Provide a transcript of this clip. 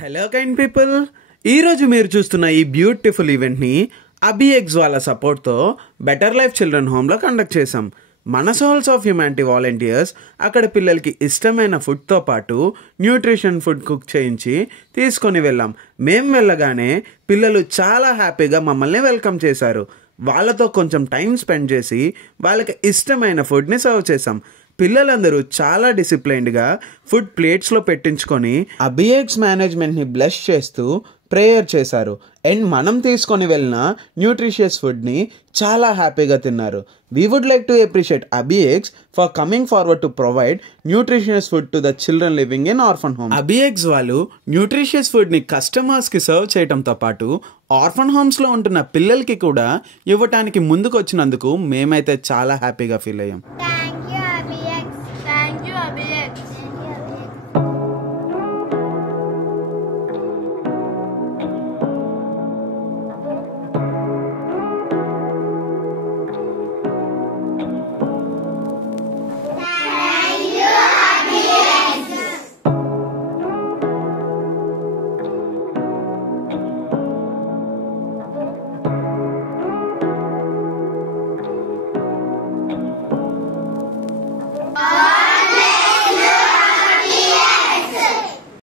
Hello kind people, ఈరోజు మీరు చూస్తున్న ఈ బ్యూటిఫుల్ ఈవెంట్ని అబిఎక్స్ వాళ్ళ సపోర్ట్తో బెటర్ లైఫ్ చిల్డ్రన్ హోమ్లో కండక్ట్ చేసాం. మన సోల్స్ ఆఫ్ హ్యుమానిటీ వాలంటీర్స్ అక్కడ పిల్లలకి ఇష్టమైన ఫుడ్తో పాటు న్యూట్రిషన్ ఫుడ్ కుక్ చేయించి తీసుకొని వెళ్ళాం. మేము వెళ్ళగానే పిల్లలు చాలా హ్యాపీగా మమ్మల్ని వెల్కమ్ చేశారు. వాళ్ళతో కొంచెం టైం స్పెండ్ చేసి వాళ్ళకి ఇష్టమైన ఫుడ్ని సర్వ్ చేసాం. పిల్లలందరూ చాలా డిసిప్లైన్డ్గా ఫుడ్ ప్లేట్స్లో పెట్టించుకొని అబిఎక్స్ మేనేజ్మెంట్ని బ్లెస్ చేస్తూ ప్రేయర్ చేశారు. అండ్ మనం తీసుకొని వెళ్ళిన న్యూట్రిషియస్ ఫుడ్ని చాలా హ్యాపీగా తిన్నారు. We would like to appreciate ABX for coming forward to provide nutritious food to the children living in orphan home. ABX వాళ్ళు న్యూట్రిషియస్ ఫుడ్ని కస్టమర్స్కి సర్వ్ చేయడంతో పాటు ఆర్ఫన్ హోమ్స్లో ఉంటున్న పిల్లలకి కూడా ఇవ్వటానికి ముందుకు వచ్చినందుకు మేమైతే చాలా హ్యాపీగా ఫీల్ అయ్యాం.